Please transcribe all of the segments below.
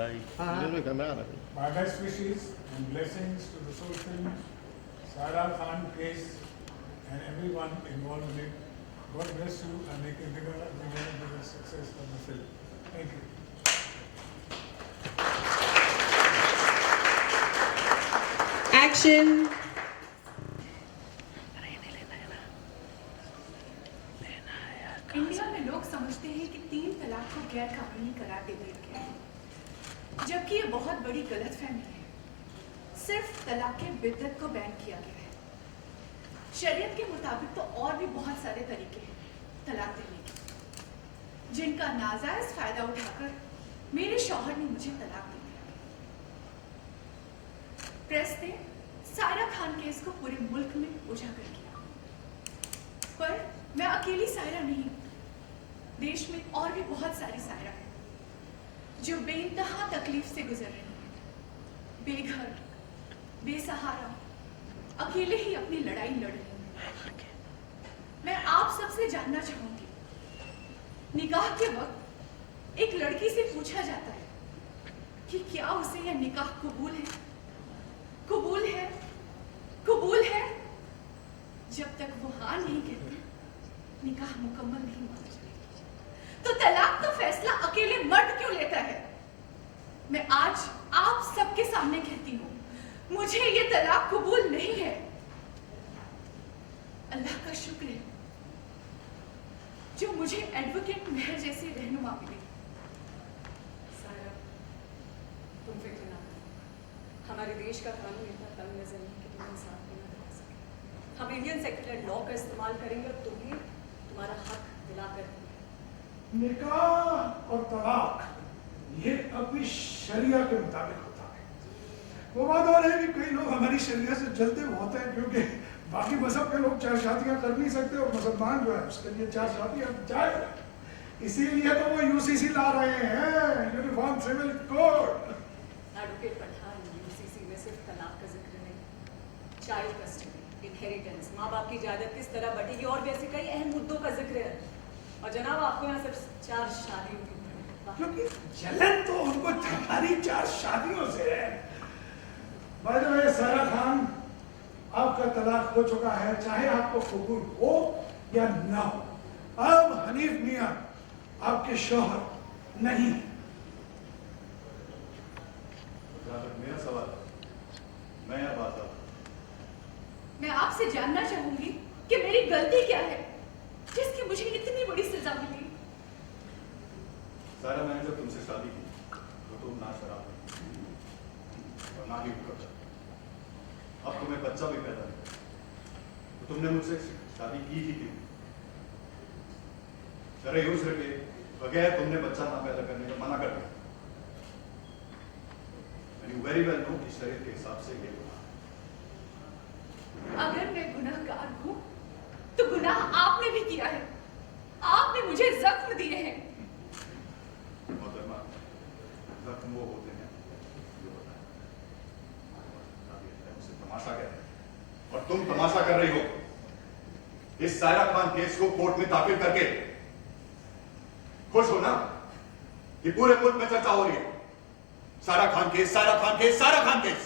My best wishes and blessings to the soul film, Sara Khan case, and everyone involved in it. God bless you and make it bigger success of the film. Thank you. Action. India में लोग समझते हैं कि 3 तलाक को गैर कानूनी करार दे दिया गया है, जबकि ये बहुत बड़ी गलतफहमी है। सिर्फ तलाक के बिद्दत को बैन किया गया है। शरीयत के मुताबिक तो और भी बहुत सारे तरीके हैं तलाक देने के, जिनका नाजायज फायदा उठाकर मेरे शौहर ने मुझे तलाक दे दिया। प्रेस ने सायरा खान केस को पूरे मुल्क में उजागर किया, पर मैं अकेली सायरा नहीं, देश में और भी बहुत सारी सायरा है जो बेइंतहा तकलीफ से गुजर रही है, बेघर, बेसहारा, अकेले ही अपनी लड़ाई लड़ रही है। मैं आप सबसे जानना चाहूंगी, निकाह के वक्त एक लड़की से पूछा जाता है कि क्या उसे यह निकाह कबूल है, कबूल है, कबूल है। जब तक वो हाँ नहीं कहती, निकाह मुकम्मल नहीं माना जाएगा। तो तलाक का फैसला अकेले मर्द क्यों लेता है? मैं आज आप सबके सामने कहती हूँ, मुझे ये तलाक कबूल नहीं है। अल्लाह का शुक्र है जो मुझे एडवोकेट मेहर जैसी रहनुमा मिली। सायरा, तुम फिक्र ना करो। हमारे देश का कानून इतना तंग नजर नहीं कि तुम्हें इंसाफ भी ना दिला सके। हम इंडियन सेक्युलर लॉ का इस्तेमाल करेंगे और तुम्हें तुम्हारा हक दिलाकर देंगे। निकाह और तलाक ये अपनी शरिया के मुताबिक होता है। वो बात और है कि कई लोग हमारी शरिया से जलते होते हैं क्योंकि बाकी मजहब के लोग 4 शादियां कर नहीं सकते और मुसलमान जो है उसके लिए 4 शादियां जायज है। इसीलिए तो वो यूसीसी ला रहे हैं, uniform civil code. Advocate Pathan, UCC में सिर्फ तलाक का जिक्र नहीं, चाइल्ड कस्टडी, इनहेरिटेंस, माँ बाप की जायदाद किस तरह बटेगी और भी ऐसे कई अहम मुद्दों का जिक्र है। और जनाब, आपको यहाँ सिर्फ 4 शादियों की क्योंकि जलन तो उनको हमारी 4 शादियों से है। By the way Saira Khan, आपका तलाक हो चुका है, चाहे आपको कबूल हो या ना हो। अब हनीफ मियां आपके शौहर नहीं। मेरा सवाल, मैं अब आता हूं। मैं आपसे जानना चाहूंगी कि मेरी गलती क्या है जिसकी मुझे इतनी बड़ी सजा मिली। सारा, मैंने जब तुमसे शादी की तो तुम ना शराब और ना ही हुक्का। अब तुम्हें बच्चा भी पैदा नहीं, तो तुमने मुझसे शादी की ही क्यों? शरअ युस्र के बगैर तुमने बच्चा ना पैदा करने का मना कर दिया। यू वेरी वेल नो कि शरीयत के हिसाब से ये गुनाह है। अगर मैं गुनाहगार हूं तो गुनाह आपने भी किया है, आपने मुझे जख्म दिए हैं। मोहतरमा, जख्म वो होते हैं जो उसे तमाशा कहते हैं, और तुम तमाशा कर रही हो इस सायरा खान केस को कोर्ट में दाखिल करके। खुश हो ना कि पूरे मुल्क में चर्चा हो रही है, Saira Khan case, Saira Khan case, Saira Khan case.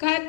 Cut.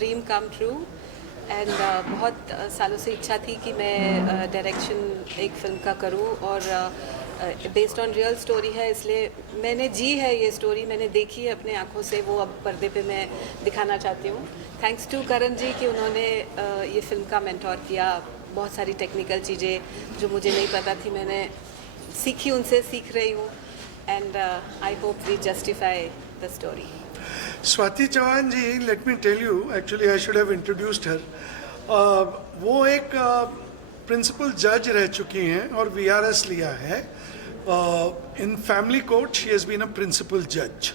Dream come true and बहुत सालों से इच्छा थी कि मैं डायरेक्शन एक फिल्म का करूं और बेस्ड ऑन रियल स्टोरी है, इसलिए मैंने जी है ये स्टोरी, मैंने देखी है अपने आंखों से, वो अब पर्दे पे मैं दिखाना चाहती हूँ। थैंक्स टू करण जी कि उन्होंने ये फिल्म का मेंटोर किया। बहुत सारी टेक्निकल चीज़ें जो मुझे नहीं पता थी मैंने सीखी, उनसे सीख रही हूँ and I hope we justify the story. Swati Chauhan ji, let me tell you, actually I should have introduced her. वो एक प्रिंसिपल जज रह चुकी हैं और वीआरएस लिया है in family court. She has been a principal जज।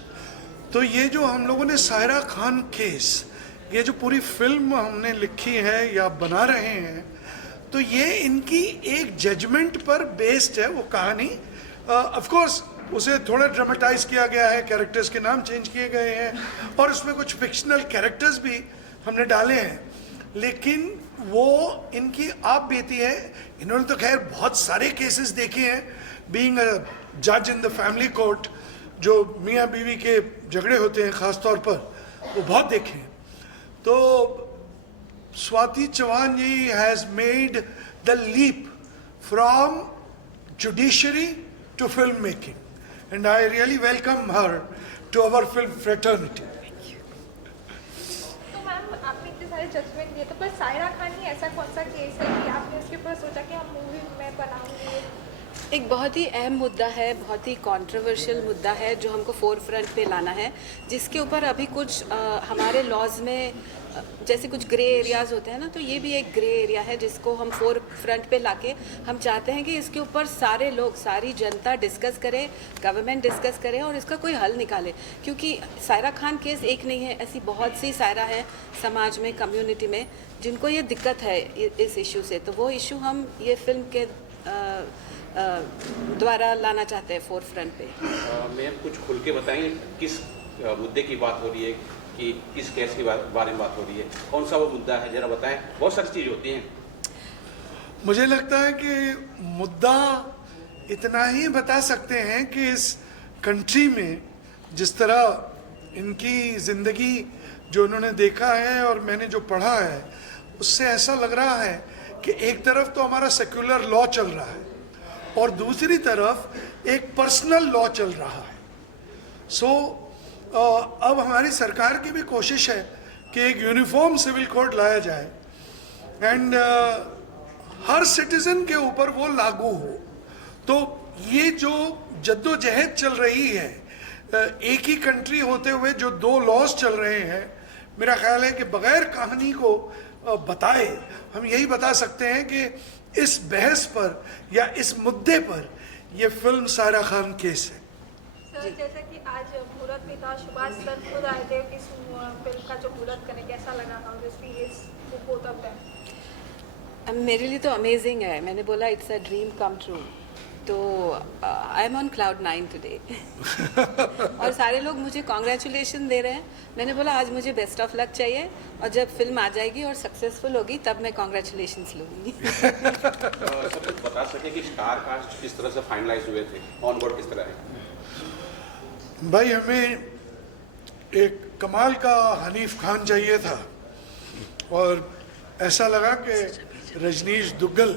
तो ये जो हम लोगों ने सायरा खान केस, ये जो पूरी फिल्म हमने लिखी है या बना रहे हैं, तो ये इनकी एक जजमेंट पर बेस्ड है वो कहानी। ऑफ कोर्स उसे थोड़ा ड्रामेटाइज किया गया है, कैरेक्टर्स के नाम चेंज किए गए हैं और उसमें कुछ फिक्शनल कैरेक्टर्स भी हमने डाले हैं, लेकिन वो इनकी आप बीती है। इन्होंने तो खैर बहुत सारे केसेस देखे हैं, बीइंग अ जज इन द फैमिली कोर्ट, जो मियाँ बीवी के झगड़े होते हैं ख़ास तौर पर, वो बहुत देखे हैं। तो Swati Chauhan ji has made the leap from judiciary to filmmaking, and I really welcome her to our film fraternity. तो मैम आपने इतने सारे जजमेंट दिए, तो पर सायरा खान ही ऐसा कौन सा केस है कि आपने उसके ऊपर सोचा कि हम मूवी में बनाऊंगी? एक बहुत ही अहम मुद्दा है, बहुत ही कंट्रोवर्शियल मुद्दा है जो हमको फोर फ्रंट पे लाना है, जिसके ऊपर अभी कुछ हमारे लॉज में जैसे कुछ ग्रे एरियाज़ होते हैं ना, तो ये भी एक ग्रे एरिया है जिसको हम फोर फ्रंट पे लाके हम चाहते हैं कि इसके ऊपर सारे लोग, सारी जनता डिस्कस करे, गवर्नमेंट डिस्कस करे और इसका कोई हल निकाले। क्योंकि सायरा खान केस एक नहीं है, ऐसी बहुत सी सायरा है समाज में, कम्युनिटी में, जिनको ये दिक्कत है इस इशू से। तो वो इशू हम ये फिल्म के द्वारा लाना चाहते हैं फोर फ्रंट पे। मैम कुछ खुल के बताएंगे किस मुद्दे की बात हो रही है, कि किस केस के बारे में बात हो रही है, कौन सा वो मुद्दा है, जरा बताएं। बहुत सारी चीज़ होती हैं। मुझे लगता है कि मुद्दा इतना ही बता सकते हैं कि इस कंट्री में जिस तरह इनकी ज़िंदगी जो उन्होंने देखा है और मैंने जो पढ़ा है, उससे ऐसा लग रहा है कि एक तरफ तो हमारा सेक्युलर लॉ चल रहा है और दूसरी तरफ एक पर्सनल लॉ चल रहा है। सो अब हमारी सरकार की भी कोशिश है कि एक यूनिफॉर्म सिविल कोड लाया जाए एंड हर सिटीज़न के ऊपर वो लागू हो। तो ये जो जद्दोजहद चल रही है, एक ही कंट्री होते हुए जो दो लॉज चल रहे हैं, मेरा ख्याल है कि बग़ैर कहानी को बताए हम यही बता सकते हैं कि इस बहस पर या इस मुद्दे पर यह फिल्म सायरा खान केस है। सर, जैसा कि आज मुहूर्त भी था, सुभाष सर खुद आए थे इस फिल्म का जो मुहूर्त करने, कैसा लगा? Both of them. मेरे लिए तो अमेजिंग है। मैंने बोला it's a dream come true, तो I am on cloud 9 today. और सारे लोग मुझे कॉन्ग्रेचुलेशन दे रहे हैं। मैंने बोला आज मुझे बेस्ट ऑफ लक चाहिए, और जब फिल्म आ जाएगी और सक्सेसफुल होगी तब मैं कॉन्ग्रेचुलेशंस लूँगी। सब कुछ बता सके कि स्टार कास्ट किस तरह से फाइनलाइज हुए थे, ऑन बोर्ड किस तरह है? भाई हमें एक कमाल का हनीफ खान चाहिए था और ऐसा लगा कि रजनीश दुग्गल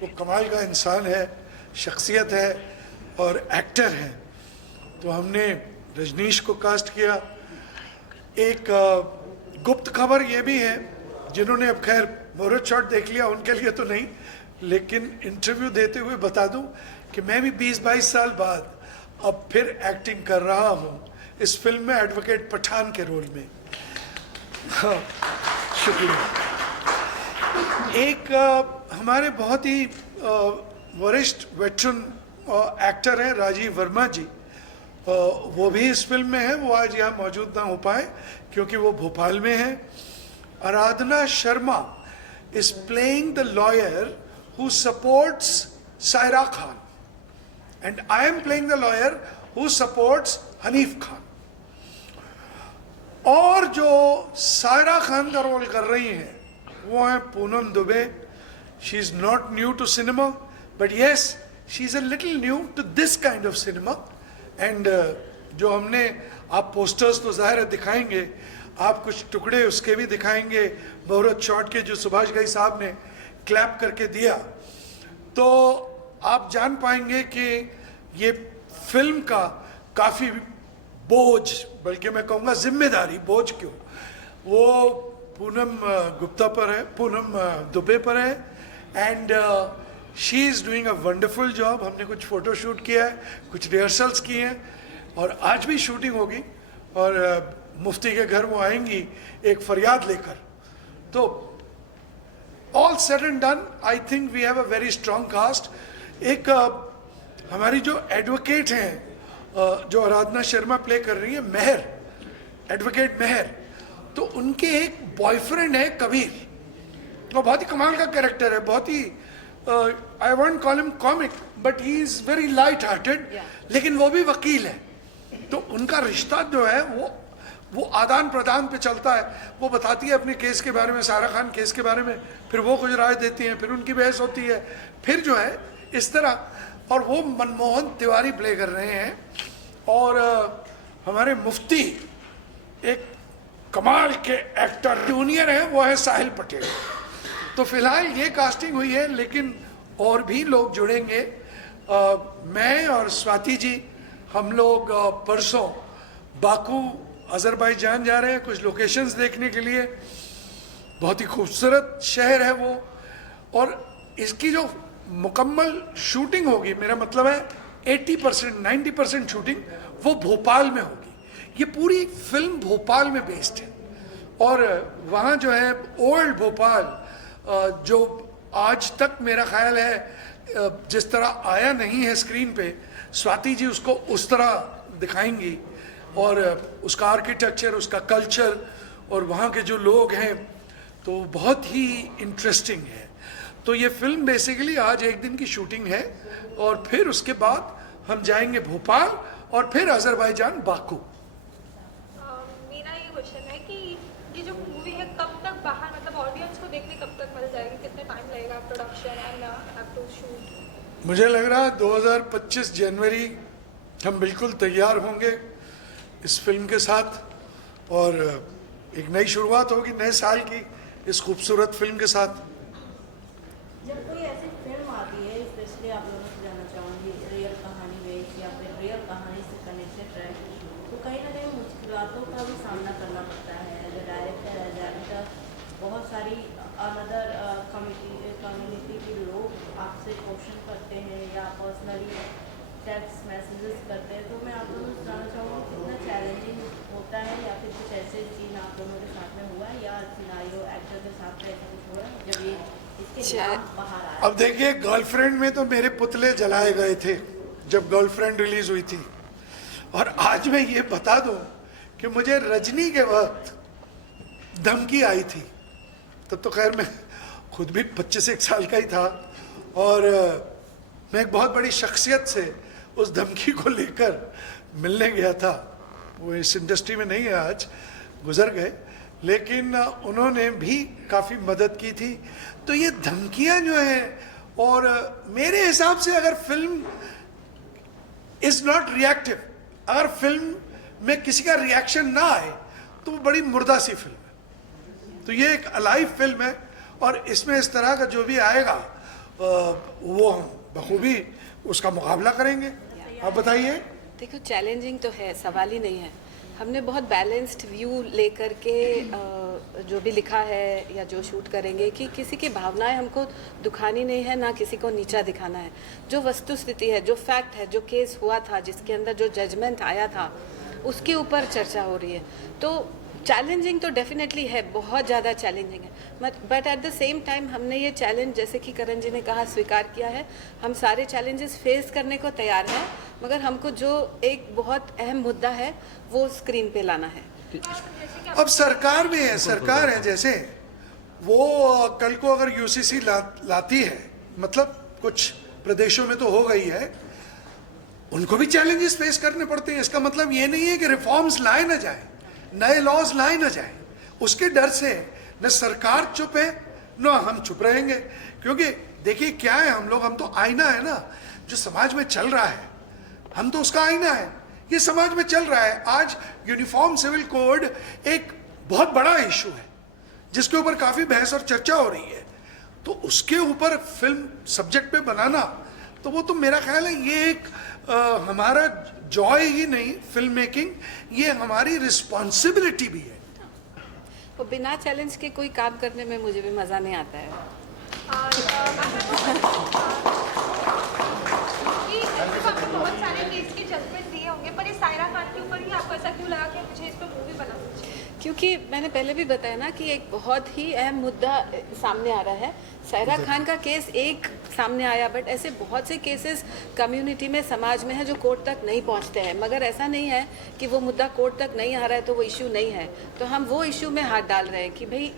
वो कमाल का इंसान है, शख्सियत है और एक्टर है, तो हमने रजनीश को कास्ट किया। एक गुप्त खबर ये भी है, जिन्होंने अब खैर मुहूर्त शॉट देख लिया उनके लिए तो नहीं, लेकिन इंटरव्यू देते हुए बता दूं कि मैं भी 20-22 साल बाद अब फिर एक्टिंग कर रहा हूँ इस फिल्म में, एडवोकेट पठान के रोल में। हाँ, शुक्रिया। एक हमारे बहुत ही वरिष्ठ वेटरन एक्टर हैं राजीव वर्मा जी, वो भी इस फिल्म में है। वो आज यहाँ मौजूद ना हो पाए क्योंकि वो भोपाल में है। Aradhana Sharma is playing the lawyer who supports Saira Khan and I am playing the lawyer who supports Hanif Khan. और जो सायरा खान का रोल कर रही हैं वो है Poonam Dubey. She is not new to cinema, but yes she is a little new to this kind of cinema. And जो हमने, आप पोस्टर्स तो ज़ाहिर है दिखाएंगे, आप कुछ टुकड़े उसके भी दिखाएंगे, मुहूर्त शॉट के जो सुभाष घई साहब ने क्लैप करके दिया, तो आप जान पाएंगे कि ये फिल्म का काफ़ी बोझ, बल्कि मैं कहूँगा जिम्मेदारी, बोझ क्यों, वो पूनम गुप्ता पर है, पूनम दुबे पर है। And she is doing a wonderful job. हमने कुछ फ़ोटो शूट किया है, कुछ रिहर्सल्स किए हैं, और आज भी शूटिंग होगी, और मुफ्ती के घर वो आएंगी एक फरियाद लेकर। तो all said and done, I think we have a very strong cast. एक हमारी जो एडवोकेट हैं, जो आराधना शर्मा प्ले कर रही है, मेहर, एडवोकेट मेहर, तो उनके एक बॉयफ्रेंड है कबीर, वो बहुत ही कमाल का कैरेक्टर है, बहुत ही I won't call him comic, but he is very light hearted, लेकिन वो भी वकील है। तो उनका रिश्ता जो है वो आदान प्रदान पे चलता है। वो बताती है अपने केस के बारे में, सारा खान केस के बारे में, फिर वो कुछ राय देती हैं, फिर उनकी बहस होती है, फिर जो है इस तरह। और वो मनमोहन तिवारी प्ले कर रहे हैं, और हमारे मुफ्ती एक कमाल के एक्टर जूनियर हैं, वो है साहिल पटेल। तो फिलहाल ये कास्टिंग हुई है, लेकिन और भी लोग जुड़ेंगे। मैं और स्वाति जी, हम लोग परसों बाकू अज़रबैजान जा रहे हैं कुछ लोकेशंस देखने के लिए। बहुत ही खूबसूरत शहर है वो, और इसकी जो मुकम्मल शूटिंग होगी, मेरा मतलब है 80% 90% शूटिंग वो भोपाल में होगी। ये पूरी फिल्म भोपाल में बेस्ड है, और वहाँ जो है ओल्ड भोपाल, जो आज तक मेरा ख्याल है जिस तरह आया नहीं है स्क्रीन पे, स्वाति जी उसको उस तरह दिखाएंगी, और उसका आर्किटेक्चर, उसका कल्चर, और वहाँ के जो लोग हैं, तो बहुत ही इंटरेस्टिंग है। तो ये फिल्म बेसिकली आज एक दिन की शूटिंग है, और फिर उसके बाद हम जाएंगे भोपाल, और फिर अज़रबैजान बाकू। मेरा ये क्वेश्चन है कि ये जो मूवी है कब तक बाहर, मतलब ऑडियंस को देखने कब तक मिल जाएगी, कितने टाइम लगेगा production and up to shoot? मुझे लग रहा है 2025 जनवरी हम बिल्कुल तैयार होंगे इस फिल्म के साथ, और एक नई शुरुआत होगी नए साल की इस खूबसूरत फिल्म के साथ। जब कोई ऐसी फिल्म आती है, स्पेशली आप लोगों से जानना चाहूँगी, रियल कहानी बेस्ड या फिर रियल कहानी से कनेक्टेड है, तो कहीं ना कहीं मुश्किलों का भी सामना करना पड़ता है। As a director, as actor, बहुत सारी अनदर कम्युनिटी के लोग आपसे क्वेश्चन करते हैं या पर्सनली टेक्स्ट मैसेजेस करते हैं। तो मैं आप लोगों से जानना चाहूँगी कितना चैलेंजिंग होता है, या फिर कुछ ऐसे सीन आप लोगों के साथ में हुआ है, या सिनारियो एक्टर के साथ में ऐसा कुछ हुआ है जब ये इसके नाम बाहर आया? अब देखिए, गर्लफ्रेंड में तो मेरे पुतले जलाए गए थे जब गर्लफ्रेंड रिलीज हुई थी, और आज मैं ये बता दूं कि मुझे रजनी के वक्त धमकी आई थी। तब तो खैर मैं खुद भी 25 साल का ही था, और मैं एक बहुत बड़ी शख्सियत से उस धमकी को लेकर मिलने गया था। वो इस इंडस्ट्री में नहीं है आज, गुजर गए, लेकिन उन्होंने भी काफ़ी मदद की थी। तो ये धमकियां जो हैं, और मेरे हिसाब से अगर फिल्म इज़ नॉट रिएक्टिव, अगर फिल्म में किसी का रिएक्शन ना आए, तो वो बड़ी मुर्दा सी फिल्म है। तो ये एक अलाइव फिल्म है, और इसमें इस तरह का जो भी आएगा वो हम बखूबी उसका मुकाबला करेंगे। आप बताइए। देखो, चैलेंजिंग तो है, सवाल ही नहीं है। हमने बहुत बैलेंस्ड व्यू लेकर के जो भी लिखा है या जो शूट करेंगे, कि किसी की भावनाएं हमको दुखानी नहीं है, ना किसी को नीचा दिखाना है। जो वस्तु स्थिति है, जो फैक्ट है, जो केस हुआ था, जिसके अंदर जो जजमेंट आया था, उसके ऊपर चर्चा हो रही है। तो चैलेंजिंग तो डेफिनेटली है, बहुत ज़्यादा चैलेंजिंग है, but at the same time हमने ये चैलेंज, जैसे कि करण जी ने कहा, स्वीकार किया है। हम सारे चैलेंजेस फेस करने को तैयार हैं, मगर हमको जो एक बहुत अहम मुद्दा है वो स्क्रीन पे लाना है। अब सरकार में है, सरकार है, जैसे वो कल को अगर यूसीसी लाती है, मतलब कुछ प्रदेशों में तो हो गई है, उनको भी चैलेंजेस फेस करने पड़ते हैं। इसका मतलब ये नहीं है कि रिफॉर्म्स लाए ना जाए, नए लॉज लाए ना जाए। उसके डर से न सरकार चुप है, न हम चुप रहेंगे। क्योंकि देखिए क्या है, हम तो आईना है ना, जो समाज में चल रहा है, हम तो उसका आईना है। ये समाज में चल रहा है। आज यूनिफॉर्म सिविल कोड एक बहुत बड़ा इशू है जिसके ऊपर काफ़ी बहस और चर्चा हो रही है, तो उसके ऊपर फिल्म सब्जेक्ट पे बनाना, तो वो तो मेरा ख्याल है ये एक हमारा जॉय ही नहीं फिल्म मेकिंग, ये हमारी रिस्पॉन्सिबिलिटी भी है। तो बिना चैलेंज के कोई काम करने में मुझे भी मज़ा नहीं आता है। कि ऐसे तो आपने बहुत सारे केस के जजमेंट दिए होंगे, पर इस सायरा खान के ऊपर ही आपको ऐसा क्यों लगा कि मुझे इस पर मूवी बनानी चाहिए? क्योंकि मैंने पहले भी बताया ना कि एक बहुत ही अहम मुद्दा सामने आ रहा है। सायरा खान का केस एक सामने आया, बट ऐसे बहुत से केसेस कम्युनिटी में, समाज में है जो कोर्ट तक नहीं पहुंचते हैं। मगर ऐसा नहीं है कि वो मुद्दा कोर्ट तक नहीं आ रहा है तो वो इशू नहीं है। तो हम वो इशू में हाथ डाल रहे हैं कि भाई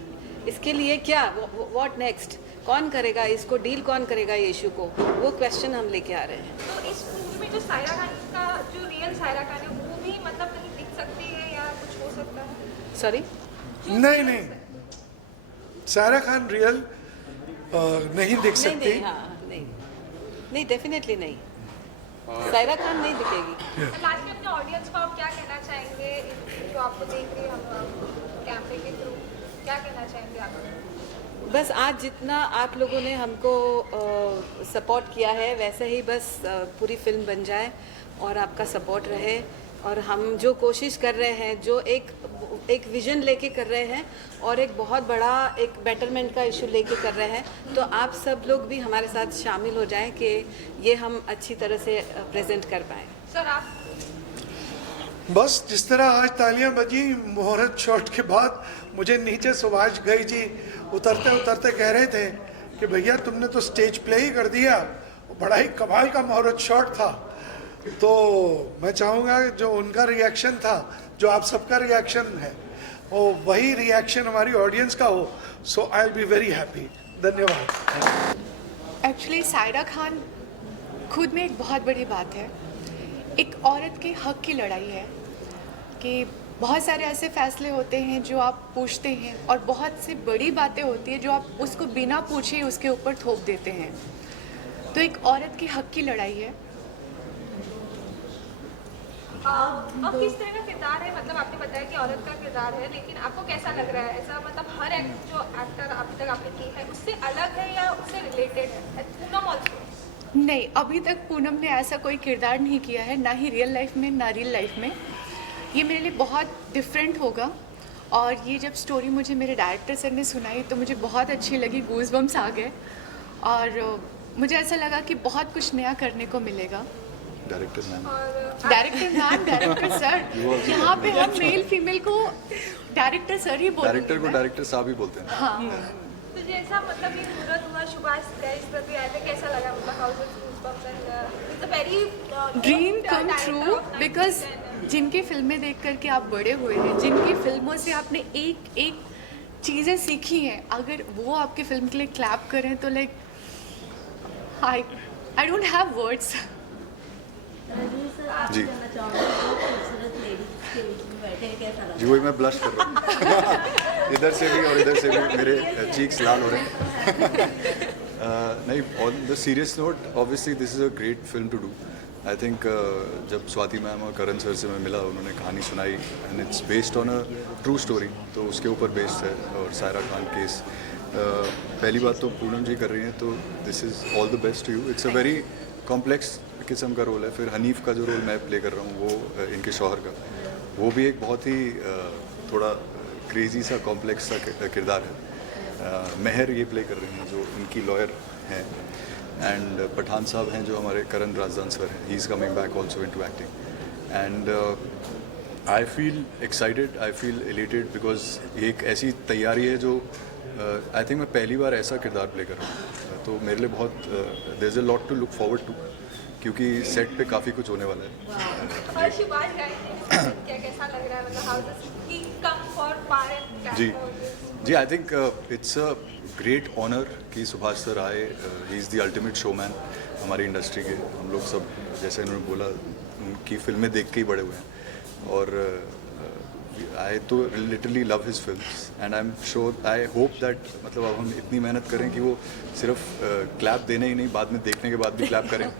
इसके लिए क्या, व्हाट नेक्स्ट, कौन करेगा इसको, डील कौन करेगा ये इशू को, वो क्वेश्चन हम लेके आ रहे हैं। तो इस मूवी में जो सायरा खान का जो रियल सायरा खान है वो भी मतलब नहीं दिख सकती है या कुछ हो सकता है? सॉरी, नहीं, सायरा खान रियल नहीं दिख सकती। नहीं, डेफिनेटली नहीं, सायरा खान नहीं दिखेगी। लास्ट में अपने ऑडियंस को आप क्या कहना चाहेंगे जो आपको देख रही है हम कैमरे के थ्रू, क्या कहना चाहेंगे आप? बस आज जितना आप लोगों ने हमको सपोर्ट किया है वैसे ही बस पूरी फिल्म बन जाए और आपका सपोर्ट रहे। और हम जो कोशिश कर रहे हैं, जो एक विजन लेके कर रहे हैं और एक बहुत बड़ा एक बेटरमेंट का इशू लेके कर रहे हैं, तो आप सब लोग भी हमारे साथ शामिल हो जाएं कि ये हम अच्छी तरह से प्रेजेंट कर पाएँ। सर आप बस जिस तरह आज तालियां बजी मुहूर्त शॉट के बाद, मुझे नीचे सुभाष घई जी उतरते उतरते कह रहे थे कि भैया तुमने तो स्टेज प्ले ही कर दिया, बड़ा ही कमाल का मुहूर्त शॉट था। तो मैं चाहूँगा जो उनका रिएक्शन था, जो आप सबका रिएक्शन है, वो वही रिएक्शन हमारी ऑडियंस का हो। So I will be very happy. धन्यवाद। एक्चुअली सायरा खान खुद में एक बहुत बड़ी बात है। एक औरत के हक की लड़ाई है कि बहुत सारे ऐसे फैसले होते हैं जो आप पूछते हैं और बहुत सी बड़ी बातें होती हैं जो आप उसको बिना पूछे उसके ऊपर थोप देते हैं। तो एक औरत के हक की लड़ाई है। अब किस तरह का किरदार है, मतलब आपने बताया कि औरत का किरदार है, लेकिन आपको कैसा लग रहा है? ऐसा मतलब हर जो एक्टर अभी तक आपने की है उससे अलग है या उससे रिलेटेड है? पूनम ऑल्सो? नहीं, अभी तक पूनम ने ऐसा कोई किरदार नहीं किया है, ना ही रियल लाइफ में ना रियल लाइफ में। ये मेरे लिए बहुत डिफरेंट होगा। और ये जब स्टोरी मुझे मेरे डायरेक्टर सर ने सुनाई तो मुझे बहुत अच्छी लगी, गूज बम्स आ गए और मुझे ऐसा लगा कि बहुत कुछ नया करने को मिलेगा। डायरेक्टर मैम, डायरेक्टर सर, यहाँ पे हम मेल फीमेल को डायरेक्टर सर ही बोलते हैं। डायरेक्टर को डायरेक्टर साहब ही बोलते हैं। हाँ। तो जैसा मतलब ये सूरत हुआ, सुभाष घई इस पर भी आए थे, कैसा लगा? मतलब how was goosebumps and it's a very dream come true, because जिनकी फिल्में देख करके आप बड़े हुए हैं, जिनकी फिल्मों से आपने एक एक चीज़ें सीखी हैं, अगर वो आपकी फिल्म के लिए क्लैप करें तो like I don't have words. Ranveer sir, आप जी। कहना चाहूँगा दो खूबसूरत लेडीज के बीच में बैठे हैं, कैसा लगा? जी वही मैं ब्लश कर रहा हूँ इधर से भी और इधर से भी मेरे चीक्स लाल हो रहे हैं। नहीं, on the serious note, obviously this is a great film to do. I think जब स्वाति मैम और करण सर से मैं मिला, उन्होंने कहानी सुनाई and it's based on a true story, तो उसके ऊपर बेस्ड है। और सायरा खान केस, पहली बात तो पूनम जी कर रही हैं, तो this is all the best to you. It's a very complex किस्म का रोल है। फिर हनीफ का जो रोल मैं प्ले कर रहा हूँ, वो इनके शौहर का, वो भी एक बहुत ही थोड़ा क्रेजी सा कॉम्प्लेक्स सा किरदार है। महर ये प्ले कर रही हैं जो इनकी लॉयर हैं, एंड पठान साहब हैं जो हमारे करण राजदान सर हैं, he is coming back also into acting. And I feel excited, I feel elated, because ये एक ऐसी तैयारी है जो आई थिंक मैं पहली बार ऐसा किरदार प्ले कर रहा हूँ। तो मेरे लिए बहुत there is a lot to look forward to, क्योंकि सेट पे काफ़ी कुछ होने वाला है। और सुभाष घई क्या कैसा लग रहा है? मतलब how does he come for पार एंड जी, I think it's a great honour कि सुभाष सर आए। He is the ultimate showman हमारी इंडस्ट्री के। हम लोग सब, जैसे इन्होंने बोला, उनकी फिल्में देख के ही बड़े हुए हैं और आई तो literally love his films and I am sure, I hope that मतलब अब हम इतनी मेहनत करें कि वो सिर्फ क्लैप देने ही नहीं, बाद में देखने के बाद भी क्लैप करें.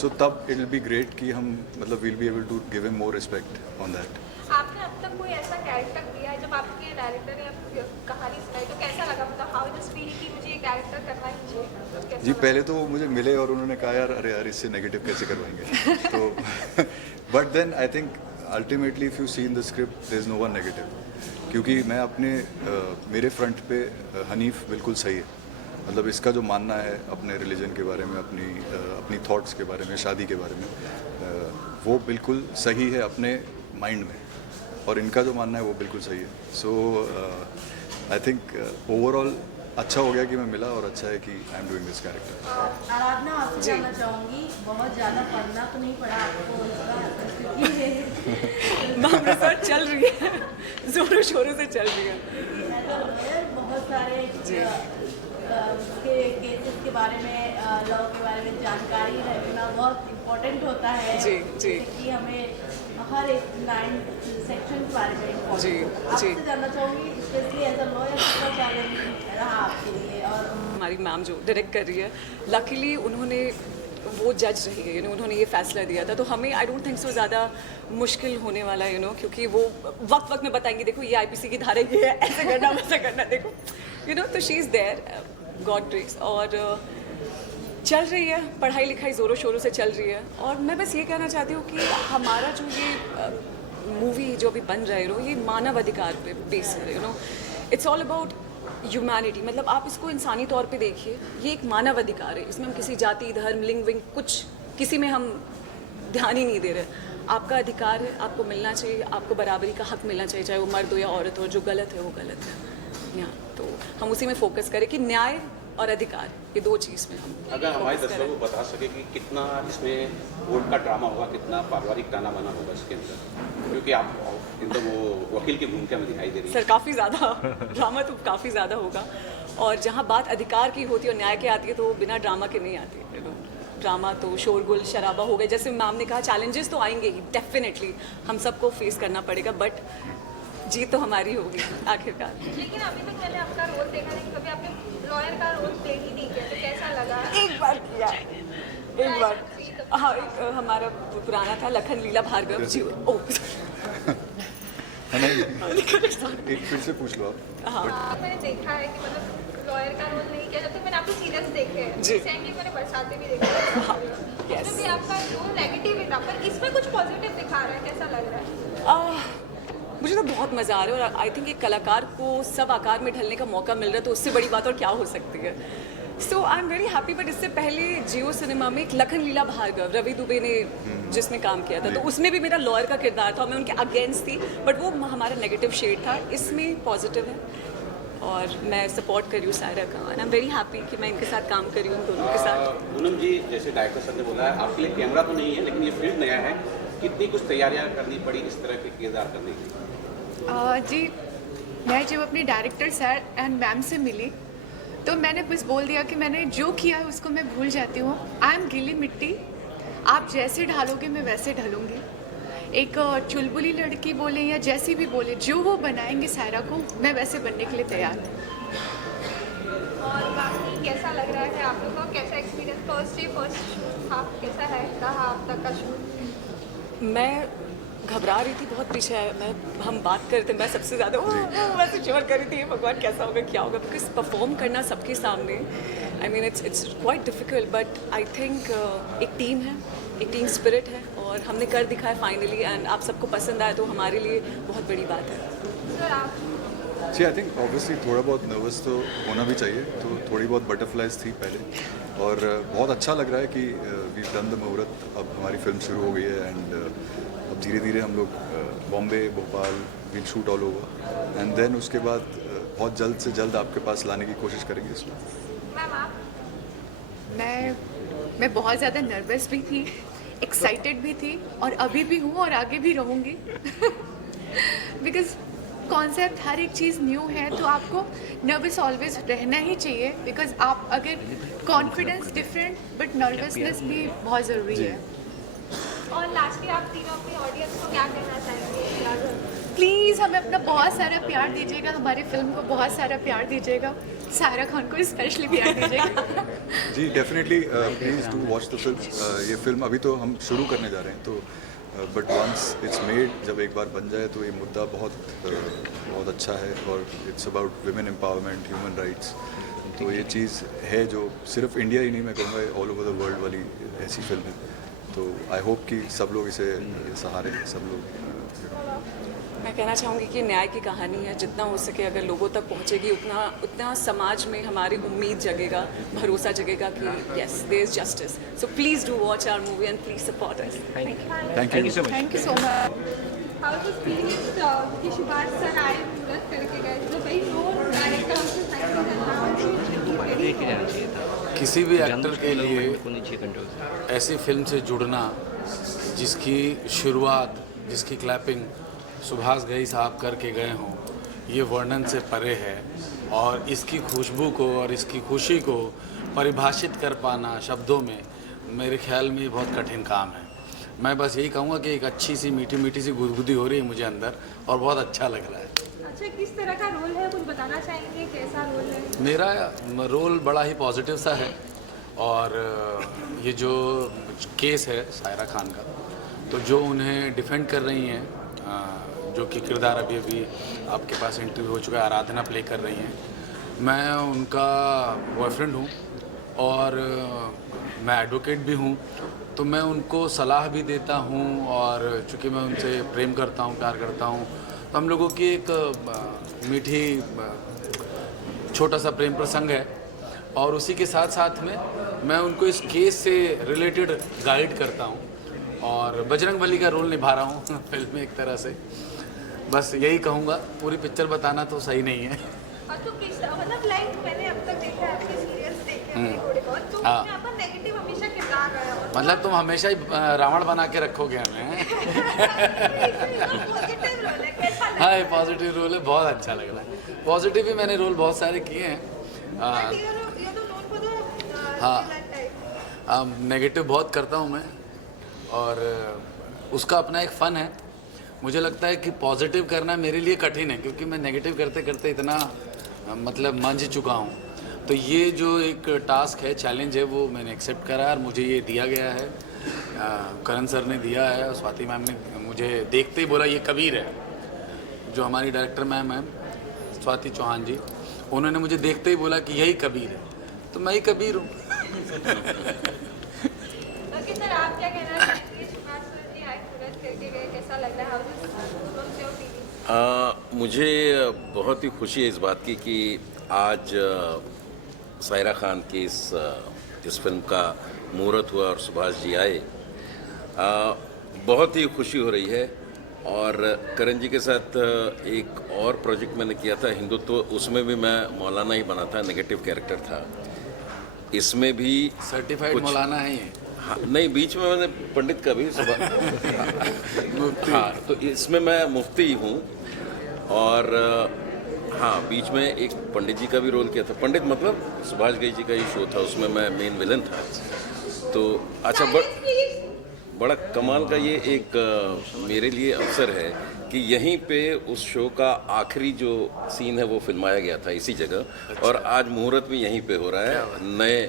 सो तब इट विल बी ग्रेट कि हम मतलब will be able to give him more respect on that. आपने अब तक कोई ऐसा कैरेक्टर किया है जब आपके डायरेक्टर ने आपको कहानी सुनाई तो कैसा लगा, मतलब हाउ दिस फील कि मुझे ये कैरेक्टर करना ही चाहिए, मतलब कैसा जी लगा? पहले तो मुझे मिले और उन्होंने कहा यार अरे यार इससे नेगेटिव कैसे करवाएंगे. तो but then I think ultimately if you see in the script there is no one negative, क्योंकि मैं अपने मेरे फ्रंट पे हनीफ बिल्कुल सही है. मतलब इसका जो मानना है अपने रिलीजन के बारे में, अपनी थॉट्स के बारे में, शादी के बारे में, वो बिल्कुल सही है अपने माइंड में, और इनका जो मानना है वो बिल्कुल सही है. सो आई थिंक ओवरऑल अच्छा हो गया कि मैं मिला, और अच्छा है कि I am doing this character. Aradhana आपसे जानना चाहूँगी, बहुत ज़्यादा पढ़ना तो नहीं पड़ा आपको इसका, क्योंकि मैम रिसर्च चल रही है, जोरों शोरों से चल रही है. बहुत सारे के केसेस के बारे में, लॉ के बारे में जानकारी रखना बहुत इम्पोर्टेंट होता है. जी, जी. जैसे कि हमें हर एक 9 सेक्शन के बारे में important जी, है. आपसे जी. जानना चाहूँगी स्पेशली एज अ लॉयर कितना चैलेंज रहा आपके लिए. और हमारी मैम जो डायरेक्ट कर रही है, लकीली उन्होंने वो जज रही है, उन्होंने ये फैसला दिया था, तो हमें आई डोंट थिंक सो ज़्यादा मुश्किल होने वाला है, क्योंकि वो वक्त वक्त में बताएंगे देखो ये आईपीसी की धारा ये है, ऐसे करना वैसे करना, देखो तो she is there, god grace. और चल रही है पढ़ाई लिखाई ज़ोरों शोरों से चल रही है. और मैं बस ये कहना चाहती हूँ कि हमारा जो ये मूवी जो अभी बन रहा है ये मानव अधिकार पे बेस है. It's all about humanity. मतलब आप इसको इंसानी तौर पे देखिए, ये एक मानव अधिकार है. इसमें हम किसी जाति, धर्म, लिंग विंग कुछ किसी में हम ध्यान ही नहीं दे रहे. आपका अधिकार है, आपको मिलना चाहिए, आपको बराबरी का हक मिलना चाहिए, चाहे वो मर्द हो या औरत हो. जो गलत है वो गलत है. यहाँ तो हम उसी में फोकस करें कि न्याय और अधिकार, ये दो चीज़ में हम अगर हमारे focus दर्शकों करें. को बता सके कि कितना इसमें कोर्ट का ड्रामा होगा, कितना पारिवारिक ताना बना होगा इसके अंदर, क्योंकि आप एकदम वो वकील की भूमिका में दिखाई दे रही है. सर काफ़ी ज़्यादा ड्रामा तो काफ़ी ज़्यादा होगा. और जहाँ बात अधिकार की होती है और न्याय की आती है तो वो बिना ड्रामा के नहीं आती है. ड्रामा तो शोरगुल शराबा हो गए, जैसे मैम ने कहा चैलेंजेस तो आएंगे ही, डेफिनेटली हम सबको फेस करना पड़ेगा, बट जीत तो हमारी होगी आखिरकार. लेकिन अभी तक मैंने आपका रोल देखा नहीं, कभी आपने लॉयर का रोल प्ले ही नहीं किया, तो कैसा लगा? एक बार किया, एक बार. हाँ, एक हमारा पुराना था लखन लीला भार्गव जी. ओ एक फिर से पूछ लो आप. हाँ, मैंने देखा है कि मतलब लॉयर का रोल नहीं किया. जब तक मैंने आपके सीरियल्स देखे हैं, जी. रिसेंटली मैंने बरसाते भी देखे हैं, yes. उसमें भी आपका रोल नेगेटिव ही था, पर इसमें कुछ पॉजिटिव दिखा रहा है, कैसा लग रहा है? मुझे तो बहुत मज़ा आ रहा है, और आई थिंक एक कलाकार को सब आकार में ढलने का मौका मिल रहा है, तो उससे बड़ी बात और क्या हो सकती है. So I am very happy. But इससे पहले जियो सिनेमा में एक लखन लीला भार्गव, रवि दुबे ने जिसमें काम किया था, तो उसमें भी मेरा लॉयर का किरदार था, मैं उनके अगेंस्ट थी, बट वो हमारा नेगेटिव शेड था. इसमें पॉजिटिव है और मैं सपोर्ट कर रही हूँ सायरा का, and I am very happy कि मैं इनके साथ काम कर रही हूँ, दोनों के साथ. पूनम जी, जैसे डायरेक्टर साहब ने बोला है आपके लिए कैमरा तो नहीं है, लेकिन ये फील्ड नया है, कितनी कुछ तैयारियाँ करनी पड़ी इस तरह के किरदार करने की? जी, मैं जब अपने डायरेक्टर सर एंड मैम से मिली तो मैंने बस बोल दिया कि मैंने जो किया है उसको मैं भूल जाती हूँ. आई एम गीली मिट्टी, आप जैसे ढालोगे मैं वैसे ढलूँगी. एक चुलबुली लड़की बोले या जैसी भी बोले, जो वो बनाएंगे सायरा को, मैं वैसे बनने के लिए तैयार हूँ. और बाकी कैसा लग रहा है आप लोग का, कैसा experience, first day first shoot था, कैसा है रहा अब तक का शूट? मैं घबरा रही थी बहुत पीछे. हम बात कर रहे थे, मैं सबसे ज़्यादा वैसे श्योर कर रही थी भगवान कैसा होगा क्या होगा, बिकॉज परफॉर्म करना सबके सामने, I mean it's quite difficult. But I think एक टीम है, एक टीम स्पिरिट है, और हमने कर दिखाया फाइनली, एंड आप सबको पसंद आया तो हमारे लिए बहुत बड़ी बात है. सर आप जी आई थिंक ऑब्वियसली थोड़ा बहुत नर्वस तो होना भी चाहिए, तो थोड़ी बहुत बटरफ्लाइज थी पहले, और बहुत अच्छा लग रहा है कि वी डन द मुहूर्त. अब हमारी फिल्म शुरू हो गई है, एंड अब धीरे धीरे हम लोग Bombay, Bhopal, will shoot all over, and then उसके बाद बहुत जल्द से जल्द आपके पास लाने की कोशिश करेंगे इसमें. मैम आप? मैं बहुत ज़्यादा नर्वस भी थी, एक्साइटेड भी थी, और अभी भी हूँ और आगे भी रहूँगी. बिकॉज कॉन्सेप्ट हर एक चीज़ न्यू है, तो आपको नर्वस ऑलवेज रहना ही चाहिए, बिकॉज आप अगर कॉन्फिडेंस डिफरेंट बट नर्वसनेस भी बहुत ज़रूरी है. और लास्टली आप तीनों अपनी ऑडियंस को क्या कहना चाहेंगे? प्लीज़ हमें अपना बहुत सारा प्यार दीजिएगा, हमारी फिल्म को बहुत सारा प्यार दीजिएगा, सायरा खान को स्पेशली प्यार दीजिएगा। जी definitely please do watch the film. ये फिल्म अभी तो हम शुरू करने जा रहे हैं, तो बट वंस इट्स मेड, जब एक बार बन जाए तो ये मुद्दा बहुत अच्छा है और it's about women empowerment, human rights. तो ये चीज़ है जो सिर्फ इंडिया ही नहीं, मैं कहूँगा ऑल ओवर द वर्ल्ड वाली ऐसी फिल्म है। तो आई होप कि सब लोग इसे सहारे, सब लोग। मैं कहना चाहूँगी कि न्याय की कहानी है, जितना हो सके अगर लोगों तक पहुँचेगी उतना समाज में हमारी उम्मीद जगेगा, भरोसा जगेगा कि yes there is justice. So please do watch our movie and please support us. Thank you so much. Thank you so much. How to feeling कि शिवाज सर आए मूरत करके गए, जो भाई नोन डायरेक्टर हमसे किसी भी एक्टर के लिए ऐसी फिल्म से जुड़ना जिसकी शुरुआत, जिसकी क्लैपिंग सुभाष घई साहब करके गए हों, ये वर्णन से परे है। और इसकी खुशबू को और इसकी खुशी को परिभाषित कर पाना शब्दों में, मेरे ख्याल में ये बहुत कठिन काम है। मैं बस यही कहूँगा कि एक अच्छी सी मीठी सी गुदगुदी हो रही है मुझे अंदर, और बहुत अच्छा लग रहा है। अच्छा, किस तरह का रोल है, कुछ बताना चाहेंगे, कैसा रोल है? मेरा रोल बड़ा ही पॉजिटिव सा है, और ये जो केस है सायरा खान का, तो जो उन्हें डिफेंड कर रही हैं, जो कि किरदार अभी आपके पास इंटरव्यू हो चुका है, आराधना प्ले कर रही हैं, मैं उनका बॉयफ्रेंड हूँ और मैं एडवोकेट भी हूँ। तो मैं उनको सलाह भी देता हूँ, और चूँकि मैं उनसे प्रेम करता हूँ, प्यार करता हूँ, तो हम लोगों की एक मीठी छोटा सा प्रेम प्रसंग है। और उसी के साथ साथ में मैं उनको इस केस से रिलेटेड गाइड करता हूँ, और बजरंगबली का रोल निभा रहा हूँ फिल्म में एक तरह से। बस यही कहूँगा, पूरी पिक्चर बताना तो सही नहीं है। और तो किस मतलब लाइक मैंने अब तक देखा है, आपके सीरियल्स देखे हैं थोड़े बहुत, तो हाँ। यहाँ पर नेगेटिव हमेशा किरदार रहा है। मतलब तुम हमेशा ही रावण बना के रखोगे हमें। पॉजिटिव रोल है, कैसा लगा? हाँ, ये पॉजिटिव रोल है, बहुत अच्छा लग रहा है। पॉजिटिव भी मैंने रोल बहुत सारे किए हैं। हाँ, नेगेटिव बहुत करता हूँ मैं, और उसका अपना एक फ़न है। मुझे लगता है कि पॉजिटिव करना मेरे लिए कठिन है, क्योंकि मैं नेगेटिव करते करते इतना मतलब मंझ चुका हूँ। तो ये जो एक टास्क है, चैलेंज है, वो मैंने एक्सेप्ट करा और मुझे ये दिया गया है। करण सर ने दिया है, और स्वाति मैम ने मुझे देखते ही बोला ये कबीर है। जो हमारी डायरेक्टर मैम है स्वाति चौहान जी, उन्होंने मुझे देखते ही बोला कि यही कबीर है, तो मैं ही कबीर हूँ। बाकी सर आप क्या कहना चाहेंगे, शिवाज सर जी आए मूरत करके गए, कैसा लग रहा है? मुझे बहुत ही खुशी है इस बात की कि आज सायरा खान की इस फिल्म का मुहूर्त हुआ और सुभाष जी आए। बहुत ही खुशी हो रही है। और करण जी के साथ एक और प्रोजेक्ट मैंने किया था हिंदुत्व, उसमें भी मैं मौलाना ही बना था, नेगेटिव कैरेक्टर था। इसमें भी सर्टिफाइड मौलाना है ये? हाँ, नहीं, बीच में मैंने पंडित का भी हाँ, तो इसमें मैं मुफ्ती हूँ। और हाँ, बीच में एक पंडित जी का भी रोल किया था। पंडित मतलब सुभाष घई जी का ही शो था, उसमें मैं मेन विलन था। तो अच्छा, बड़ा कमाल का ये एक मेरे लिए अवसर है कि यहीं पे उस शो का आखिरी जो सीन है वो फिल्माया गया था इसी जगह। अच्छा। और आज मुहूर्त भी यहीं पे हो रहा है नए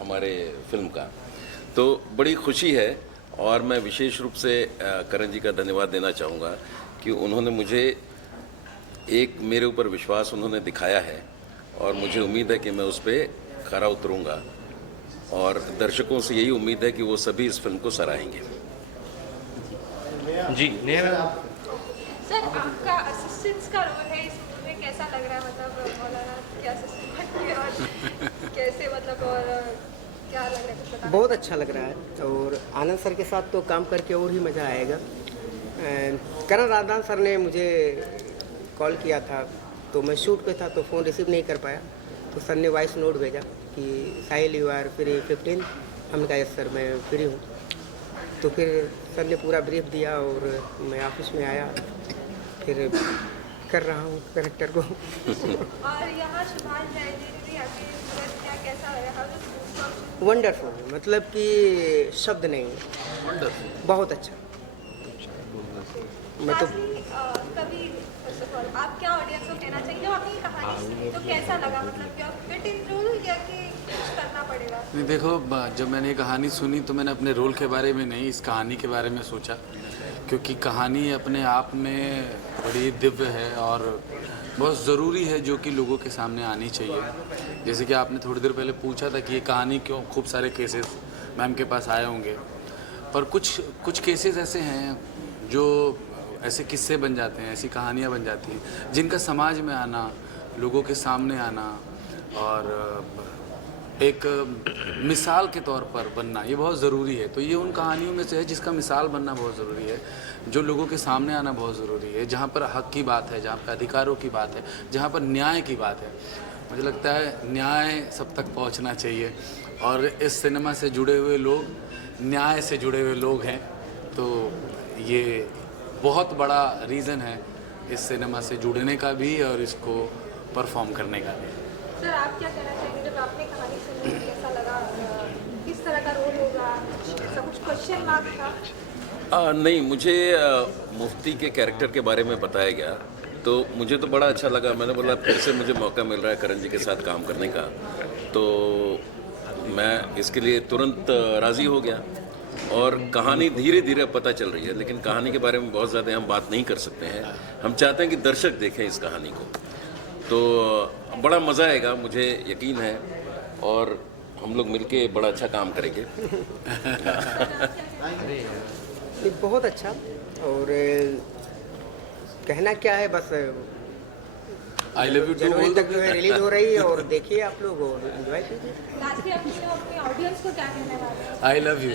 हमारे फिल्म का, तो बड़ी खुशी है। और मैं विशेष रूप से करण जी का धन्यवाद देना चाहूँगा कि उन्होंने मुझे एक मेरे ऊपर विश्वास उन्होंने दिखाया है, और मुझे उम्मीद है कि मैं उस पर खरा उतरूँगा। और दर्शकों से यही उम्मीद है कि वो सभी इस फिल्म को सराहेंगे। जी नेहा सर, आपका असिस्टेंट्स का रोल है इस मूवी में, कैसा लग रहा है? मतलब मौलाना के असिस्टेंट बन के, और कैसे मतलब, और क्या लग रहा है, कुछ बताना? बहुत अच्छा लग रहा है, और आनंद सर के साथ तो काम करके और ही मज़ा आएगा। करण राधान सर ने मुझे कॉल किया था, तो मैं शूट पे था तो फ़ोन रिसीव नहीं कर पाया, तो सर ने वॉइस नोट भेजा कि साहिल यू आर फ्री 15। हमने कहा यस सर, मैं फ्री हूँ। तो फिर सर ने पूरा ब्रीफ दिया और मैं ऑफिस में आया, फिर कर रहा हूँ कैरेक्टर को। और यहाँ सुभाष घई जी भी आके कैसा लगा? वंडरफुल, मतलब कि शब्द नहीं, बहुत अच्छा। मैं तो कभी first of all, आप क्या ऑडियंस को कहना चाहिए जब आपने ये कहानी सुनी तो कैसा लगा, मतलब क्या फिट इन रोल या कि कुछ करना पड़ेगा? नहीं देखो, जब मैंने ये कहानी सुनी तो मैंने अपने रोल के बारे में नहीं, इस कहानी के बारे में सोचा, क्योंकि कहानी अपने आप में बड़ी दिव्य है और बहुत ज़रूरी है जो कि लोगों के सामने आनी चाहिए। जैसे कि आपने थोड़ी देर पहले पूछा था कि ये कहानी क्यों, खूब सारे केसेस मैम के पास आए होंगे, पर कुछ केसेस ऐसे हैं जो ऐसे किस्से बन जाते हैं, ऐसी कहानियाँ बन जाती हैं जिनका समाज में आना, लोगों के सामने आना और एक मिसाल के तौर पर बनना, ये बहुत ज़रूरी है। तो ये उन कहानियों में से है जिसका मिसाल बनना बहुत ज़रूरी है, जो लोगों के सामने आना बहुत ज़रूरी है, जहाँ पर हक की बात है, जहाँ पर अधिकारों की बात है, जहाँ पर न्याय की बात है। मुझे लगता है न्याय सब तक पहुँचना चाहिए और इस सिनेमा से जुड़े हुए लोग न्याय से जुड़े हुए लोग हैं, तो ये बहुत बड़ा रीज़न है इस सिनेमा से जुड़ने का भी और इसको परफॉर्म करने का भी। सर आप क्या कहना चाहेंगे, जब आपने कहानी सुनी कैसा लगा, किस तरह का रोल होगा, ऐसा कुछ क्वेश्चन मार्क था? नहीं, मुझे मुफ्ती के कैरेक्टर के बारे में बताया गया तो मुझे तो बड़ा अच्छा लगा। मैंने बोला फिर से मुझे मौका मिल रहा है करण जी के साथ काम करने का, तो मैं इसके लिए तुरंत राज़ी हो गया। और कहानी धीरे धीरे पता चल रही है, लेकिन कहानी के बारे में बहुत ज़्यादा हम बात नहीं कर सकते हैं। हम चाहते हैं कि दर्शक देखें इस कहानी को, तो बड़ा मज़ा आएगा, मुझे यकीन है, और हम लोग मिलके बड़ा अच्छा काम करेंगे। बहुत अच्छा। और कहना क्या है, बस आई लव यू जनवरी तक जो है रिलीज हो रही है और देखिए आप लोग और एंजॉय कीजिए। लास्टली अपने ऑडियंस को क्या कहना चाहते हैं? I love you.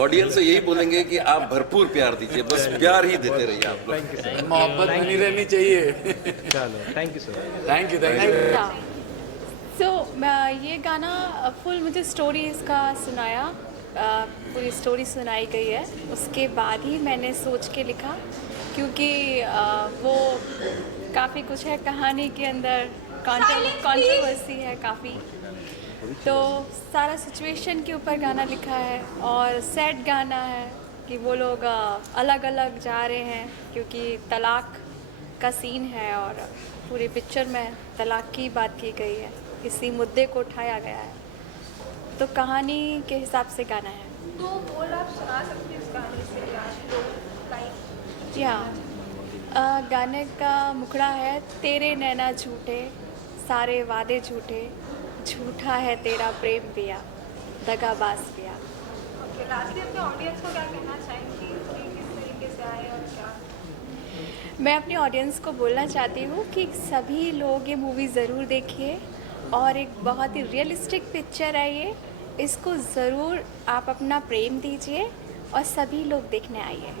ऑडियंस से यही बोलेंगे कि आप भरपूर प्यार दीजिए, बस प्यार ही देते रहिए आप लोग। मोहब्बत बनी रहनी चाहिए। चलो, thank you sir. Thank you. So ये गाना फुल मुझे स्टोरी इसका सुनाया, पूरी स्टोरी सुनाई गई है, उसके बाद ही मैंने सोच के लिखा, क्योंकि वो काफ़ी कुछ है कहानी के अंदर, कंट्रोवर्सी है काफ़ी, तो सारा सिचुएशन के ऊपर गाना लिखा है। और सैड गाना है कि वो लोग अलग अलग जा रहे हैं, क्योंकि तलाक का सीन है और पूरी पिक्चर में तलाक की बात की गई है, इसी मुद्दे को उठाया गया है, तो कहानी के हिसाब से गाना है। तो बोल आप सुना सकते हैं इस गाने से दो लाइन? या गाने का मुखड़ा है, तेरे नैना झूठे, सारे वादे झूठे, झूठा है तेरा प्रेम पिया, दगाबाज पिया। ओके, लास्टली अपने ऑडियंस को क्या कहना चाहेंगी कि किस तरीके से आए और क्या? मैं अपनी ऑडियंस को बोलना चाहती हूँ कि सभी लोग ये मूवी ज़रूर देखिए, और एक बहुत ही रियलिस्टिक पिक्चर है ये, इसको ज़रूर आप अपना प्रेम दीजिए और सभी लोग देखने आइए।